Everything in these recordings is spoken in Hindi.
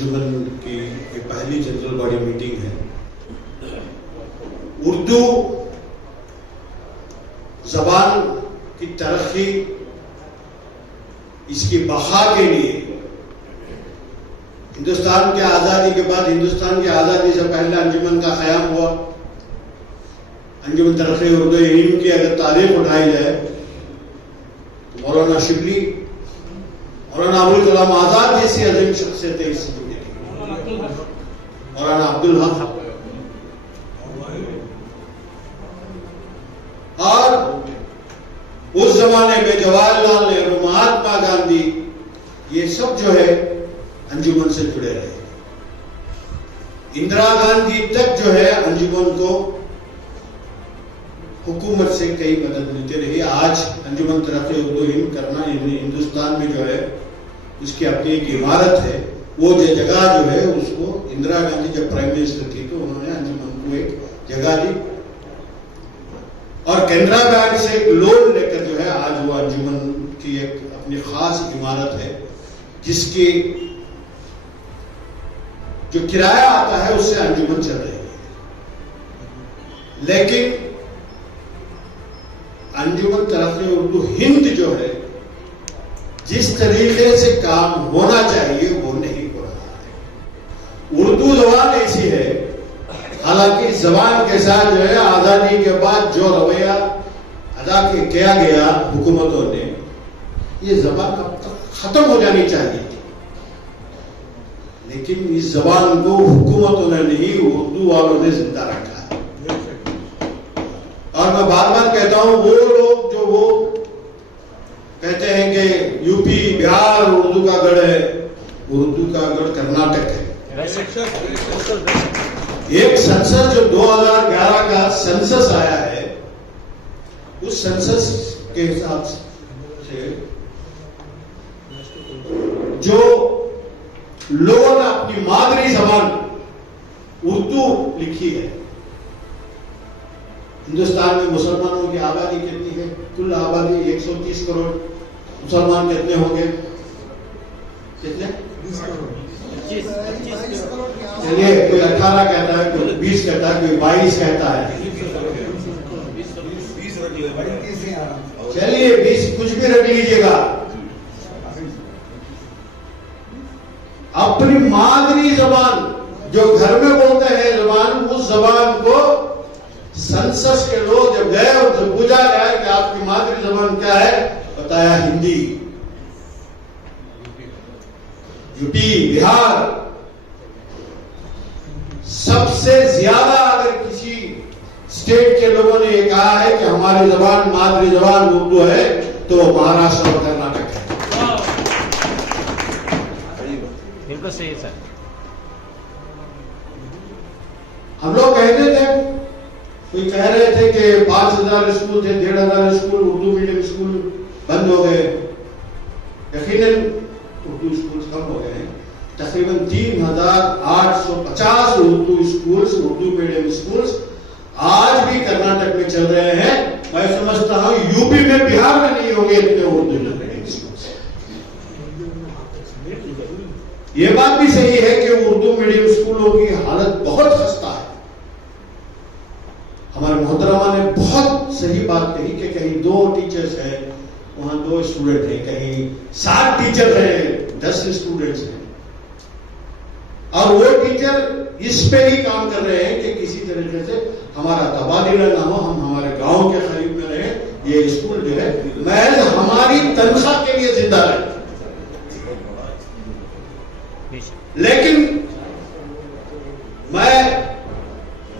अंजुमन की ये पहली जनरल बॉडी मीटिंग है। उर्दू जबान की तरक्की, इसकी बहा के लिए हिंदुस्तान के आज़ादी के बाद, हिंदुस्तान की आज़ादी से पहले अंजुमन का क़याम हुआ। अंजुमन तरक्की उर्दू इल्म की अगर तारीफ उठाई जाए तो मौलाना शिबली, मौलाना अबुल कलाम आज़ाद जैसी अजीम शख्सियतें इससे जुड़ी थी, मौलाना अब्दुल हक, और उस जमाने में जवाहरलाल नेहरू, महात्मा गांधी, ये सब जो है अंजुमन से जुड़े रहे। इंदिरा गांधी तक जो है अंजुमन को हुकूमत से कई मदद मिलती रही। आज अंजुमन तरक्की उर्दू हिंद करना हिंदुस्तान में जो है उसकी अपनी एक इमारत है। वो जो जगह जो है उसको इंदिरा गांधी जब प्राइम मिनिस्टर थी तो उन्होंने अंजुमन को एक जगह दी और केनरा बैंक से एक लोन लेकर जो है आज वो अंजुमन की एक अपनी खास इमारत है, जिसकी जो किराया आता है उससे अंजुमन चल रही है। लेकिन अंजुमन तरक्की उर्दू हिंद जो है जिस तरीके से काम होना चाहिए वो नहीं हो रहा है। उर्दू जबान ऐसी है, हालांकि जबान के साथ जो है आजादी के बाद जो रवैया अदा किया गया हुकूमतों ने, ये जबान अब तक खत्म हो जानी चाहिए थी, लेकिन इस जबान को हुकूमतों ने नहीं, उर्दू वालों ने जिंदा रखा है। और मैं बार बार कहता हूं, वो लोग जो वो कहते हैं कि यूपी बिहार उर्दू का गढ़ है, उर्दू का गढ़ कर्नाटक है। एक सेंसस जो 2011 का सेंसस आया है, उस सेंसस के हिसाब से जो लोगों ने अपनी मादरी जबान उर्दू लिखी है, हिंदुस्तान में मुसलमानों की आबादी कितनी है? कुल आबादी 130 करोड़। मुसलमान कितने होंगे? कितने? 20 करोड़। चलिए, कोई 18 कहता है, कोई 20 कहता है, कोई 22 कहता है। चलिए 20 कुछ भी रख लीजिएगा। अपनी मादरी जबान जो घर में बोलते हैं जबान, उस जबान को संसद के लोग जब गए और जब पूछा गया कि आपकी मादरी जबान क्या है, बताया हिंदी। यूपी बिहार सबसे ज्यादा अगर किसी स्टेट के लोगों ने ये कहा है कि हमारी जबान मादरी जबान उर्दू है, तो महाराष्ट्र और कर्नाटक है। बिल्कुल सही है सर। हम लोग कहते थे, कोई कह रहे थे कि 5000 स्कूल थे, 1500 स्कूल उर्दू मीडियम स्कूल बंद हो गए। यकीनन उर्दू स्कूल कम हो गए हैं। तकरीबन 3850 Urdu schools, Urdu medium schools आज भी कर्नाटक में चल रहे हैं। मैं समझता हूं यूपी में, बिहार में नहीं होंगे इतने उर्दू मीडियम स्कूल्स। ये बात भी सही है कि उर्दू मीडियम स्कूलों की हालत बहुत खस्ता है। हमारे मोहतरमा ने बहुत सही बात कही कि कहीं 2 टीचर्स हैं, वहां 2 स्टूडेंट हैं, कहीं 7 टीचर हैं, 10 स्टूडेंट्स हैं। और वो टीचर इस पे ही काम कर रहे हैं कि किसी तरीके से हमारा तबादला ना हो, हम हमारे गांव के करीब में रहे। ये स्कूल जो है महज हमारी तनख्वाह के लिए जिंदा रहे। लेकिन मैं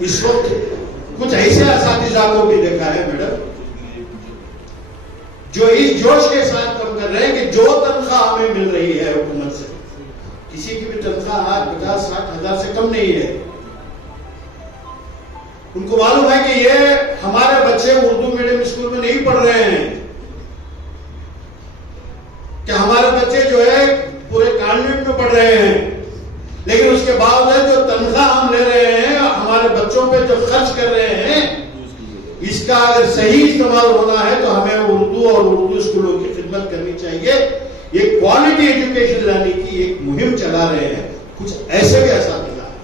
इस वक्त कुछ ऐसे असातिज़ा को भी देखा है मैडम, जो इस जोश के साथ काम कर रहे हैं कि जो तनख्वाह हमें मिल रही है हुकूमत से, किसी की भी तनख्वाह आज 50-60 हजार से कम नहीं है। उनको मालूम है कि ये हमारे बच्चे उर्दू मीडियम स्कूल में नहीं पढ़ रहे हैं, कि हमारे बच्चे जो है पूरे कॉन्वेंट में पढ़ रहे हैं, लेकिन उसके बावजूद जो तनख्वाह हम ले रहे हैं, हमारे बच्चों पे जो खर्च कर रहे हैं, इसका अगर सही इस्तेमाल होना है तो हमें उर्दू और उर्दू स्कूलों की खिदमत करनी चाहिए। ये क्वालिटी एजुकेशन लाने की एक मुहिम चला रहे हैं। कुछ ऐसे भी असातिज़ा हैं।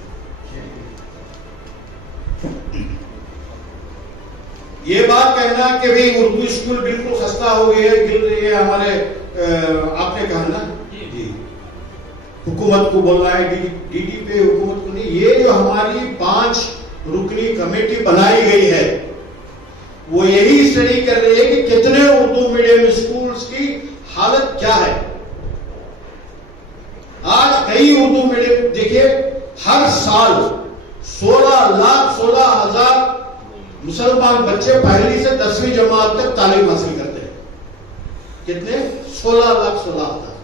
ये बात कहना कि भाई उर्दू स्कूल बिल्कुल खस्ता हो गई है, गिर रही है, हमारे आपने कहा ना जी, हुकूमत को बोलना है, डीडी पे हुकूमत को नहीं। ये जो हमारी 5 रुकनी कमेटी बनाई गई है वो यही स्टडी कर रही है कि कितने उर्दू मीडियम स्कूल्स की हालत क्या है। आज कई उर्दू मीडियम देखिए, हर साल 16,16,000 मुसलमान बच्चे पहली से 10वीं जमात तक तालीम हासिल करते हैं। कितने? 16,16,000,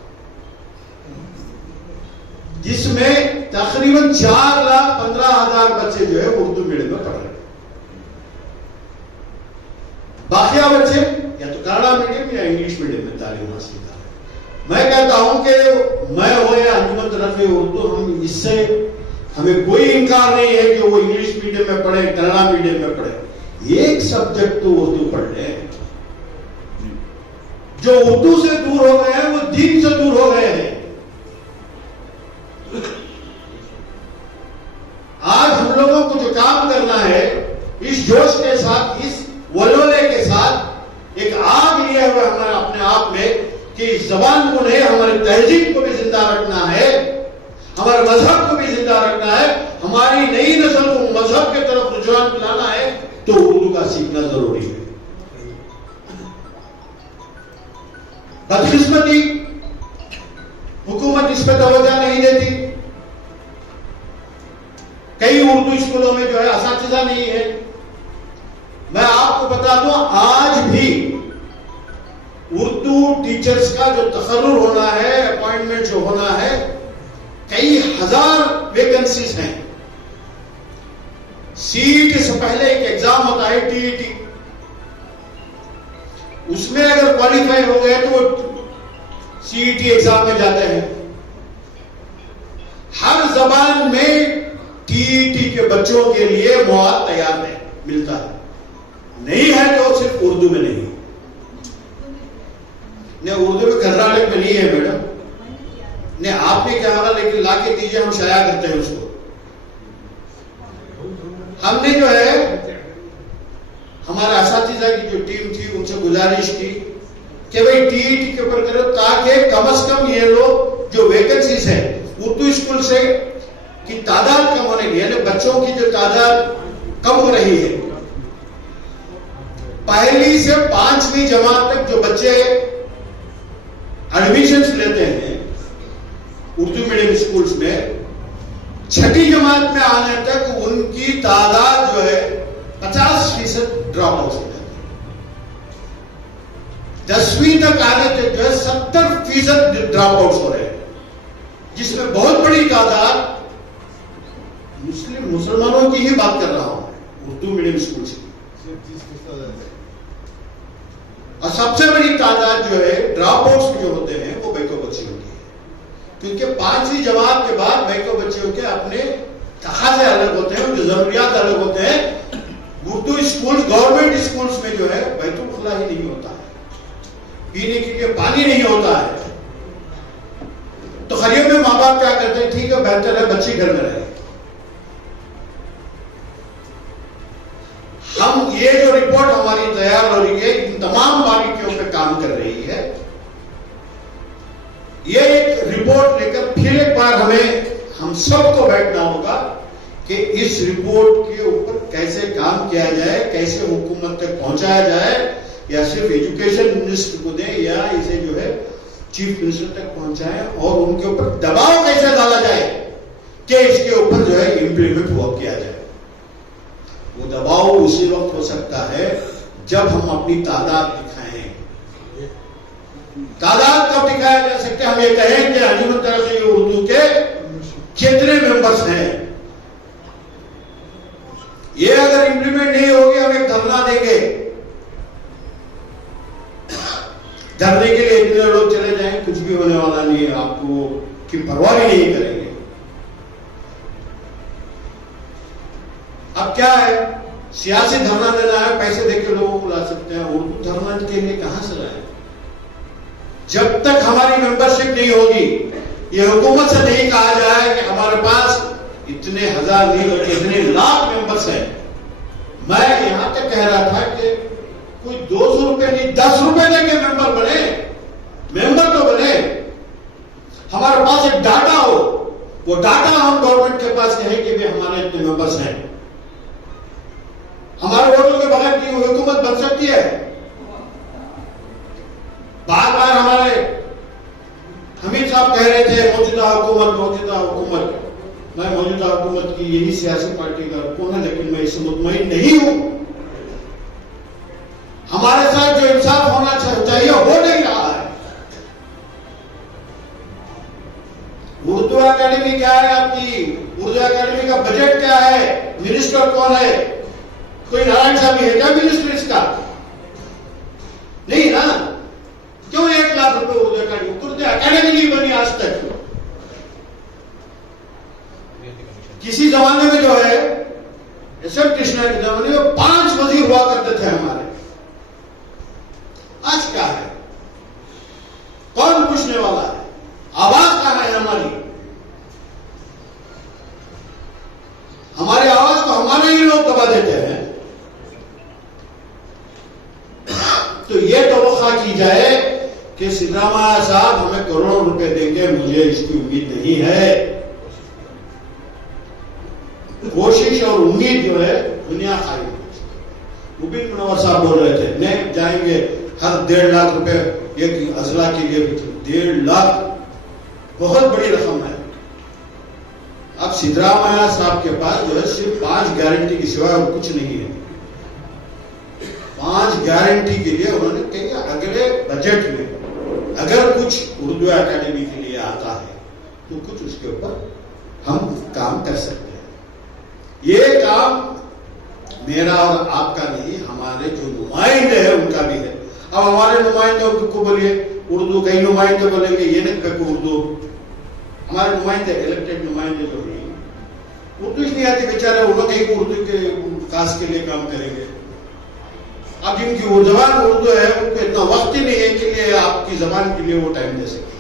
जिसमें तकरीबन 4,15,000 बच्चे जो है उर्दू मीडियम में पढ़ रहे हैं। बाकिया बच्चे या तो कन्नड़ा मीडियम या इंग्लिश मीडियम में तालीम हासिल कर रहे हैं। मैं कहता हूं कि मैं हो या अंजुमन तरफ़े उर्दू, हम इससे हमें कोई इनकार नहीं है कि वो इंग्लिश मीडियम में पढ़े, कन्नड़ा मीडियम में पढ़े, एक सब्जेक्ट तो उर्दू पढ़ ले। जो उर्दू से दूर हो गए हैं वो दीन से दूर हो गए हैं। आज हम लोगों को जो काम करना है, इस जोश के साथ, इस वलोले के साथ एक आग लिए हुए हमें अपने आप में कि इस जबान को नहीं, हमारे तहजीब को भी जिंदा रखना है, हमारे मजहब को भी जिंदा रखना है, हमारी नई नस्ल को मजहब की तरफ रुझान दिलाना है, तो उर्दू का सीखना जरूरी है। बदकिस्मती हुकूमत इस पर तवज्जो नहीं देती। कई उर्दू स्कूलों में जो है असातिज़ा नहीं है। मैं आपको बता दूं, आज भी उर्दू टीचर्स का जो तकर्रुर होना है, अपॉइंटमेंट जो होना है, कई हजार वैकेंसीज हैं। सीईटी से पहले एक एग्जाम होता है टीईटी, उसमें अगर क्वालिफाई हो गए तो सीईटी एग्जाम में जाते हैं। हर जबान में टीईटी के बच्चों के लिए मौका तैयार है, मिलता है। नहीं है तो सिर्फ उर्दू में नहीं, उर्दू में कर्नाटक में नहीं है मैडम, ने आपने क्या होगा, लेकिन लाके दीजिए, हम शाया करते हैं उसको। हमने जो है हमारे असातिज़ा की जो टीम थी उनसे गुजारिश की कि भाई टीईटी के ऊपर करो, ताकि कम से कम ये लोग जो वैकेंसीज है उर्दू स्कूल से की तादाद कम होने की, यानी बच्चों की जो तादाद कम हो रही है। पहली से 5वीं जमात तक जो बच्चे एडमिशंस लेते हैं उर्दू मीडियम स्कूल्स में, 6ठी जमात में आने तक उनकी तादाद जो है 50% ड्रॉप आउट हो जाती है। 10वीं तक आने तक जो है 70% ड्रॉप आउट हो रहे हैं, जिसमें बहुत बड़ी तादाद मुसलमानों की ही बात कर रहा हूं उर्दू मीडियम स्कूल से। और सबसे बड़ी तादाद जो है ड्रॉप आउट्स जो होते हैं वो बैको बच्चे होती है, क्योंकि 5वीं जमात के बाद बैको बच्चों के अपने तकाज़े अलग होते हैं, उनकी जरूरियात अलग होते हैं। उर्दू स्कूल, गवर्नमेंट स्कूल्स में जो है बैतुल खुला ही नहीं होता है, पीने के लिए पानी नहीं होता है। तो खरीब में माँ बाप क्या करते हैं, ठीक है बेहतर है बच्ची घर में रहे। हम ये जो रिपोर्ट हमारी तैयार हो रही है, इन तमाम बारीकियों पे काम कर रही है। ये एक रिपोर्ट लेकर फिर एक बार हम सबको बैठना होगा कि इस रिपोर्ट के ऊपर कैसे काम किया जाए, कैसे हुकूमत तक पहुंचाया जाए, या सिर्फ एजुकेशन मिनिस्टर को दें या इसे जो है चीफ मिनिस्टर तक पहुंचाएं, और उनके ऊपर दबाव कैसे डाला जाए कि इसके ऊपर जो है इंप्लीमेंट वर्क किया जाए। वो दबाव उसी वक्त हो सकता है जब हम अपनी तादाद दिखाएं। तादाद कब दिखाया जा सकता है? हम ये कहें कि अंजुमन तरफ़े उर्दू के कितने मेंबर्स हैं। ये अगर इंप्लीमेंट नहीं होगी, हम एक धरना देंगे, धरने के लिए इतने लोग चले जाएं, कुछ भी होने वाला नहीं है, आपको की परवाह भी नहीं करेंगे। अब क्या है, सियासी धरना देना है, पैसे देकर लोगों को ला सकते हैं, उर्दू धरना के लिए कहां से लाए? जब तक हमारी मेंबरशिप नहीं होगी, ये हुकूमत से नहीं कहा जाए कि हमारा 1000 नहीं तो कितने लाख मेंबर्स हैं। मैं यहां तक कह रहा था कि कोई 200 रुपए नहीं 10 रुपए देके मेंबर बने, मेंबर तो बने। हमारे पास एक डाटा हो, वो डाटा हम गवर्नमेंट के पास कहे कि भी हमारे इतने मेंबर्स हैं। हमारे वोटों के बगैर की हुकूमत बन सकती है? बार बार हमारे हमीद साहब कह रहे थे मौजूदा हुकूमत, मौजूदा हुकूमत। मैं मौजूदा हुकूमत की यही सियासी पार्टी का रुकन है, लेकिन मैं इससे मुतमईन नहीं हूं। हमारे साथ जो इंसाफ होना चाहिए हो नहीं रहा है। उर्दू अकेडमी क्या है आपकी? उर्दू अकेडमी का बजट क्या है? मिनिस्टर कौन है? कोई नारायण साहब है क्या मिनिस्टर इसका? नहीं ना। क्यों 1 लाख रुपए उर्दू अकेडमी नहीं बनी आज तक? किसी जमाने में जो है एसएम कृष्णा के जमाने में 5 वजीर हुआ करते थे हमारे। आज क्या है? कौन पूछने वाला है? आवाज कहां है हमारी? हमारी आवाज को हमारे ही लोग दबा देते हैं। तो ये तवक्का की जाए कि सिद्धरामैया साहब हमें करोड़ों रुपए देंगे, मुझे इसकी उम्मीद नहीं है। कोशिश और उम्मीद जो है दुनिया खाई। मुबीन मुनव्वर साहब बोल रहे थे नहीं जाएंगे, हर 1.5 लाख रुपए एक अजला के लिए। 1.5 लाख बहुत बड़ी रकम है। अब सिद्धरामैया साहब के पास जो है सिर्फ 5 गारंटी के सिवा और कुछ नहीं है। 5 गारंटी के लिए उन्होंने कहा अगले बजट में अगर कुछ उर्दू अकेडमी के लिए आता है तो कुछ उसके ऊपर हम काम कर सकते हैं। ये काम मेरा और आपका नहीं, हमारे जो नुमाइंदे हैं उनका भी है। अब हमारे नुमाइंदे को बोलिए उर्दू, कई नुमाइंदे बोलेंगे ये नहीं देखो उर्दू। हमारे नुमाइंदे इलेक्टेड नुमाइंदे जो है उर्दू नहीं आती बेचारे, वो लोग एक उर्दू के काज के लिए काम करेंगे। अब जिनकी वो जबान उर्दू है उनको इतना वक्त ही नहीं है कि लिए आपकी जबान के लिए वो टाइम दे सके।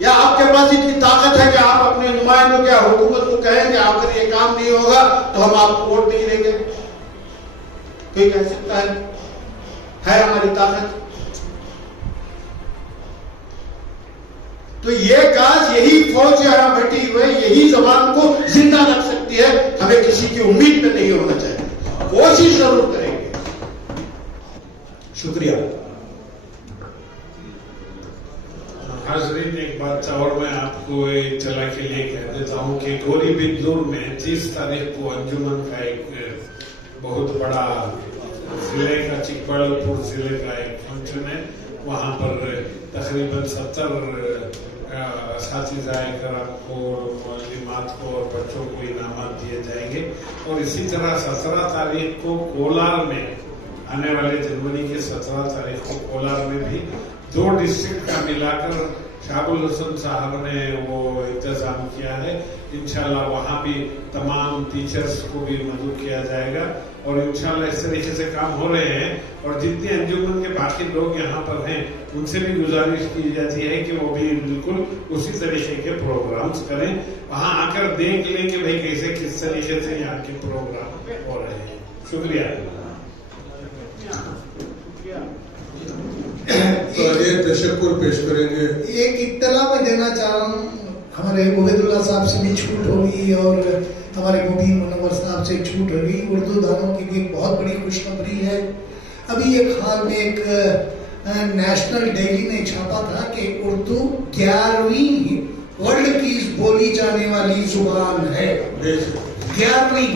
या आपके पास इतनी ताकत है कि आप अपने नुमाइंदों के हुकूमत को कहें कि अगर ये काम नहीं होगा तो हम आपको वोट नहीं देंगे। कोई कह सकता है हमारी ताकत? तो ये काज यही फौज यहां बैठी हुई यही जबान को जिंदा रख सकती है। हमें किसी की उम्मीद पे नहीं होना चाहिए, कोशिश जरूर करेंगे। शुक्रिया। हाजरीन, एक बात और मैं आपको चला के लिए कह देता हूँ कि गोरी बिंदुर में 30 तारीख को अंजुमन का एक बहुत बड़ा जिले का चिकबड़ापुर जिले का एक फंक्शन है। वहाँ पर तकरीबन 70 असातिज़ाए करम को, मुअल्लिमात को और बच्चों को इनामात दिए जाएंगे। और इसी तरह 17 तारीख को कोलार में, आने वाले जनवरी के 17 तारीख को कोलार में भी 2 डिस्ट्रिक्ट का मिलाकर शाबुल हसन साहब ने वो इंतजाम किया है। इंशाल्लाह वहाँ भी तमाम टीचर्स को भी मदद किया जाएगा और इंशाल्लाह इस तरीके से काम हो रहे हैं। और जितने अंजुमन के बाकी लोग यहाँ पर हैं उनसे भी गुजारिश की जाती है कि वो भी बिल्कुल उसी तरीके के प्रोग्राम्स करें, वहाँ आकर देख लें कि भाई कैसे किस तरीके से यहाँ के प्रोग्राम हो रहे हैं। शुक्रिया। तो ये तशक्कुर पेश करेंगे। एक इत्तला मैं देना चाह रहा हूँ, हमारे उबैदुल्लाह साहब से भी छूट होगी और हमारे मुबीन मुनव्वर साहब से छूट होगी। उर्दू दानों की भी एक बहुत बड़ी खुशखबरी है। अभी एक हाल में एक नेशनल डेली ने छापा था कि उर्दू 11वीं वर्ल्ड की बोली जाने वाली जुबान है। 11वीं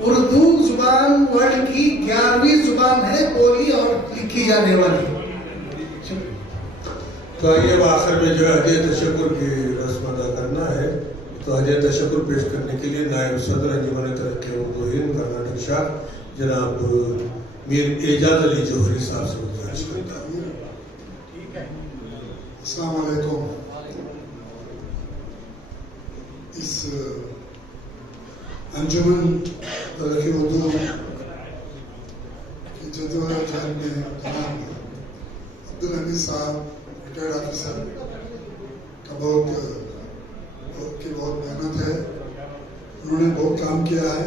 उर्दू जुबान वर्ल्ड की 11वीं जुबान है, बोली और लिखी जाने वाली। तो आइए आखिर में जो है हदिया तशक्कुर की रस्म अदा करना है। तो हदिया तशक्कुर पेश करने के लिए नायब सदर अंजुमन तरक्की उर्दू हिंद कर्नाटक शाख जनाब मीर एजाज अली जौहरी साहब से गुजारिश करता हूँ। अस्सलाम वालेकुम। इस अंजुमन तरक्की उर्दू की जदोजहद में जनाब अब्दुल हमीद साहब रिटायर्ड ऑफिसर का बहुत की बहुत मेहनत है, उन्होंने बहुत काम किया है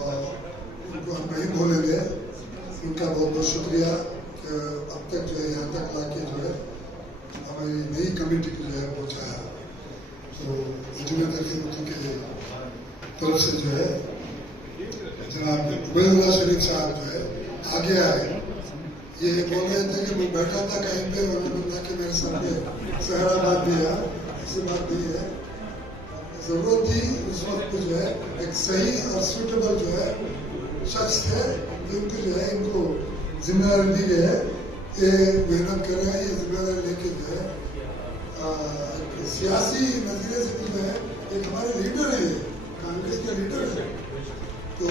और उनको हम नहीं भूलेंगे। उनका बहुत बहुत शुक्रिया कि अब तक जो है यहाँ तक लाके जो है हमारी नई कमेटी को जो है पहुँचाया। तो अंजुमन तरक्की उर्दू के तरफ से जो है जनाब उबैदुल्लाह शरीफ साहब जो है आगे आए। ये बोल रहे थे कि मैं बैठा था कहीं पे, उन्होंने कि मेरे सामने सहरा बात दिया, ऐसी बात नहीं है। जरूरत थी उस वक्त को जो है एक सही और सूटेबल जो है शख्स थे, इनको जो है इनको जिम्मेदारी दी गई है। ये मेहनत कर रहे हैं, ये जिम्मेदारी लेके जो है सियासी नजरिए से भी जो है एक हमारे लीडर है, कांग्रेस के लीडर है। तो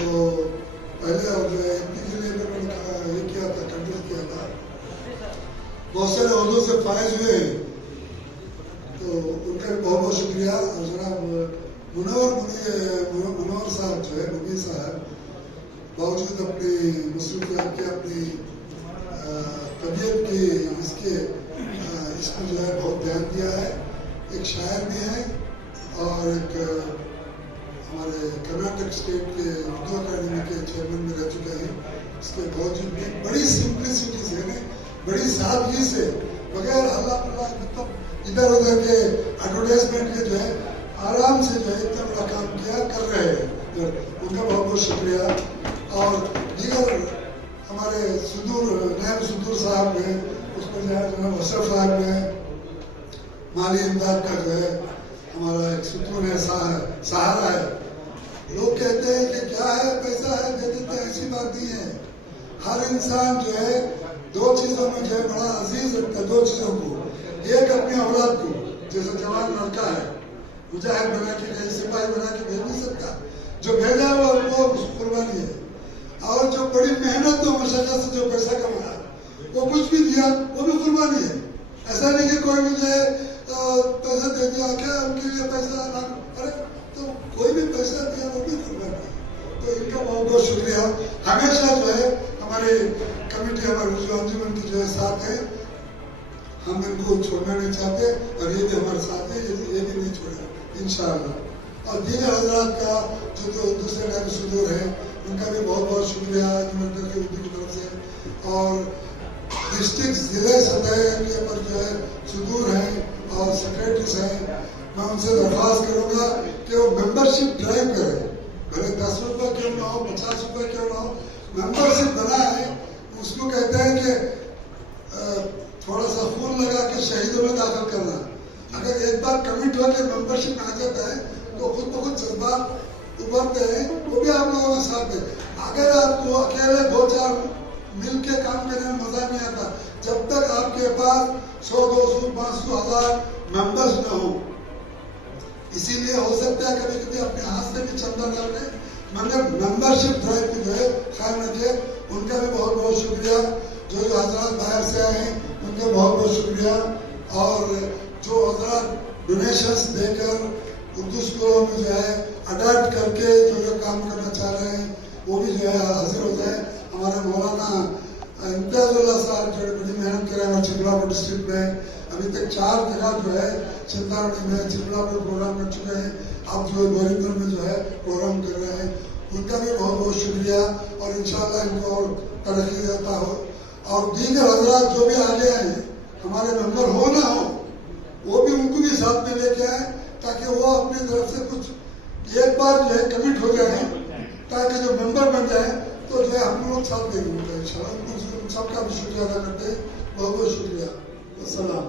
पहले जो है एमपी जिले में ये किया था, कंटेस्ट किया था, बहुत सारे औहदों से फायज हुए, तो उनका भी बहुत बहुत शुक्रिया। और जनाब मुनव्वर साहब जो है, मुबीन साहब, बावजूद अपनी मसरूफियात के, अपनी तबीयत की इसमें जो है बहुत ध्यान दिया है। एक शायर भी हैं और एक हमारे कर्नाटक स्टेट के उर्दू अकादमी के चेयरमैन में रह चुके हैं। इसके बावजूद भी बड़ी सिंप्लिसिटी से, बड़ी सादगी से, बगैर हल्ला पल्ला मतलब इधर उधर के एडवर्टाइजमेंट के जो है आराम से जो है इतना बड़ा काम किया कर रहे हैं, उनका बहुत बहुत शुक्रिया। और दीगर हमारे नायब सुदूर साहब हैं, उसमें जो है जनाब अशरफ साहब हैं, माली इमदाद का जो है हमारा एक सुतून है, सहारा है। लोग कहते हैं कि क्या है, पैसा है दे देते हैं, ऐसी बात नहीं है। हर इंसान जो है दो चीजों में जो है बड़ा अजीज रखता है, दो चीजों को, एक अपनी औलाद को, जैसे जवान लड़का है मुजाहिद बना के कहीं सिपाही बना के भेज नहीं सकता, जो भेजा वो कुर्बानी है। और जो बड़ी मेहनत और मशक्कत से जो पैसा कमाया वो कुछ भी दिया वो भी कुर्बानी है। ऐसा नहीं कि कोई भी जो है पैसा दे दिया क्या उनके लिए पैसा, अरे तो कोई भी पैसा दिया वो भी कुर्बानी है। तो इनका बहुत बहुत शुक्रिया। हमेशा जो है हमारी कमेटी, हमारे उर्दू अंजुमन की जो है साथ है, हम इनको छोड़ना नहीं चाहते और ये भी हमारे साथ है, ये भी नहीं छोड़ेगा इंशाअल्लाह। और दीगर हजरात का जो दूसरे नायब सुदूर है उनका भी बहुत बहुत शुक्रिया अंजुमन तरक्की उर्दू की तरफ से। और डिस्ट्रिक्ट जिले सतह के पर जो है सुदूर हैं और सेक्रेटरीज हैं, मैं उनसे दरख्वास्त करूंगा कि वो मेंबरशिप ड्राइव करें, भले 10 रुपये क्यों ना हो, 50 रुपये क्यों ना हो, मेंबरशिप बनाए। उसको कहते हैं कि थोड़ा सा खून लगा के शहीदों में दाखिल करना। अगर एक बार कमिट होकर मेंबरशिप आ जाता है तो खुद ब खुद जज्बात उभरते हैं, वो भी आप लोगों के साथ है। अगर आपको अकेले 2-4 मिल के काम करने में मजा नहीं आता, जब तक आपके पास 100, 200, 500, 1000 मेंबर्स न हो। इसीलिए हो सकता है कभी कभी अपने हाथ से भी चंदा डाल के मतलब मेंबरशिप ड्राइव को जो है कायम रखे। उनका भी बहुत बहुत शुक्रिया। जो हजरात बाहर से आए हैं उनका बहुत बहुत शुक्रिया। और जो हजरात डोनेशंस देकर उर्दू स्कूलों में जो है अडॉप्ट करके जो काम करना चाह रहे हैं वो भी जो है हाजिर हो जाए। हमारे मौलाना इम्तियाजुल्लाह साहब जो बड़ी मेहनत कर रहे हैं चिकलापुर डिस्ट्रिक्ट में, अभी तक 4 जगह जो है चिंतामणि में, चिकलापुर प्रोग्राम कर चुके हैं, अब जो गोरिंदर में जो है प्रोग्राम कर रहे हैं। उनका भी बहुत बहुत शुक्रिया और इंशाल्लाह इनको और तरक्की देता हो। और दीगर हजरात जो भी आगे आए हमारे मेंबर हो ना हो, वो भी उनको भी साथ में लेके आए ताकि वो अपनी तरफ से कुछ एक बार जो है कमिट हो जाए, ताकि जो मेंबर बन जाए तो जो है हम लोग साथ देंगे इंशाल्लाह। सबका भी शुक्रिया अदा करते हैं। बहुत बहुत शुक्रिया। अस्सलाम।